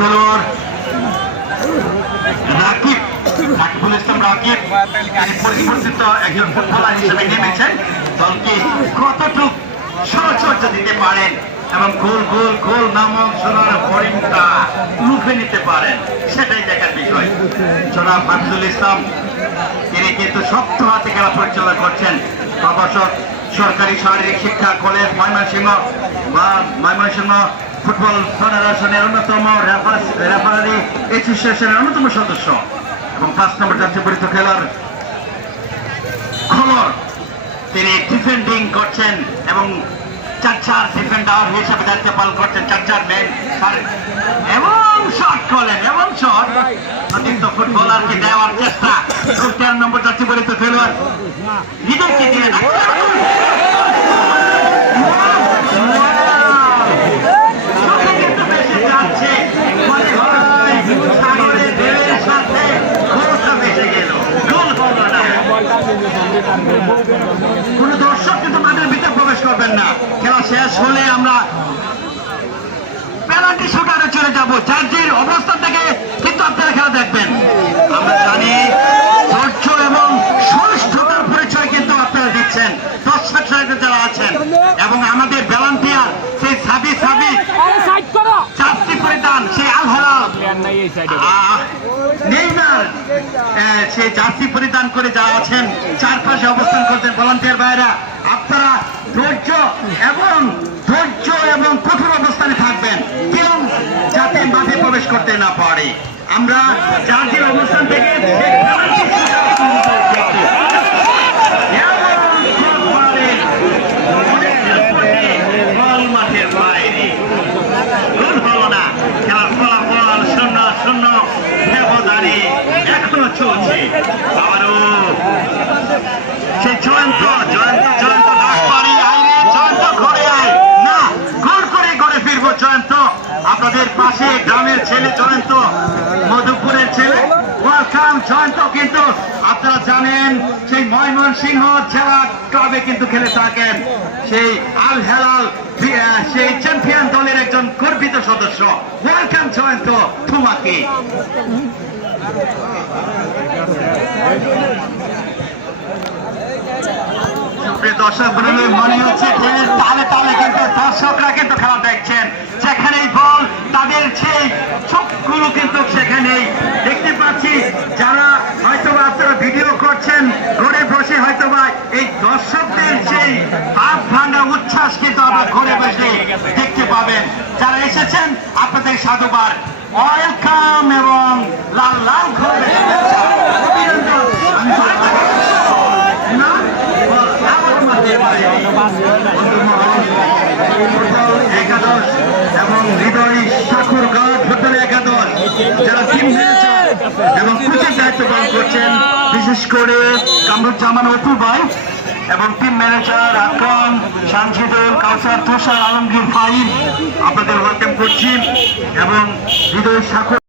খেলোয়াড় রাকিব, রাকিবুল ইসলাম রাকিব পরিবর্তিত একজন ফুটবলার হিসেবে নেমেছেন। দলকে কতটুক সহচর্য দিতে পারেন এবং গোল গোল গোল নামক সোনার হরিণটা লুফে নিতে পারেন, সেটাই দেখার বিষয়। জনাব হাফিজুল ইসলাম, তিনি কিন্তু শক্ত হাতে খেলা পরিচালনা করছেন। প্রভাষক সরকারি শারীরিক শিক্ষা কলেজ ময়মনসিংহ বা ময়মনসিংহ ফুটবল ফেডারেশনের অন্যতম রেফারি অ্যাসোসিয়েশনের অন্যতম সদস্য এবং পাঁচ নম্বর জাতীয় পরিচিত খেলার খবর, তিনি ডিফেন্ডিং করছেন এবং চার চার ডিফেন্ডার হিসেবে দায়িত্ব পালন করছেন চার চার মেন এবং শট করলেন, এবং শট অতিরিক্ত ফুটবলারকে দেওয়ার চেষ্টা। তেরো নম্বর জাতীয় পরিচিত খেলোয়াড় হৃদয়কে দিলেন চোখে কিন্তু বেশি যাচ্ছে মনে হয় সাগরের ঢেউয়ের সাথে গোলটা বেঁচে গেল গোল হলো না কোন দর্শক কিন্তু মাঠের ভিতরে প্রবেশ করবেন না। খেলা শেষ হলে আমরা পেনাল্টি শুটারে চলে যাব। চার্জির অবস্থা থেকে কিন্তু আপনারা খেলা দেখবেন। আমরা জানি ধৈর্য এবং সহিষ্ঠুতার পরিচয় কিন্তু আপনারা দিচ্ছেন। দর্শক সাহেব যারা আছেন এবং আমাদের ভ্যালান্টিয়ার সেই সাবি সাবি চারটি পরিধান সেই আল হেলাল। যারা অবস্থান করছেন ভলান্টিয়ার ভাইরা আপনারা ধৈর্য এবং ধৈর্য এবং কঠোর অবস্থানে থাকবেন, কেউ যাতে মাঠে প্রবেশ করতে না পারে। আমরা জার্সির অবস্থান থেকে সেই penalty shootout শুরু করছি। এবং ফুটবলে অনেকটা পরে বল মাঠের বাইরে গোল হলো না খেলার ফলাফল শূন্য শূন্য ব্যবধানে এখনও চলছে সেই জয়ন্ত আপনাদের পাশে গ্রামের ছেলে জয়ন্ত মধুপুরের ছেলে। ওয়েলকাম জয়ন্ত কিন্তু আপনারা জানেন, সেই ময়মনসিংহ জেলা ক্লাবে কিন্তু খেলে থাকেন সেই আল হেলাল সেই চ্যাম্পিয়ন দলের একজন গর্বিত সদস্য। ওয়েলকাম জয়ন্ত তোমাকে দর্শক মন্ডলী, মনে হচ্ছে ট্রেনের তালে তালে কিন্তু দর্শকরা কিন্তু খেলা দেখছেন। যেখানেই বল তাদের সেই চোখগুলো কিন্তু সেখানেই দেখতে পাচ্ছি। যারা হয়তোবা আপনারা ভিডিও করছেন ঘরে বসে হয়তোবা এই দর্শকদের সেই হাত ভাঙা উচ্ছ্বাস কিন্তু আবার ঘরে বসে দেখতে পাবেন। যারা এসেছেন আপনাদের সাধুবার ওয়েলকাম এবং লাল লাল একাদশ এবং একাদশ যারা টিম এবং কোচের দায়িত্ব পালন করছেন বিশেষ করে কামরুজ্জামান অপু ভাই এবং টিম ম্যানেজার আকরাম শামসিদুল কাউসার তুষার আলমগীর ফাইল আপনাদের ওয়েলকাম করছি এবং হৃদয় ঠাকুর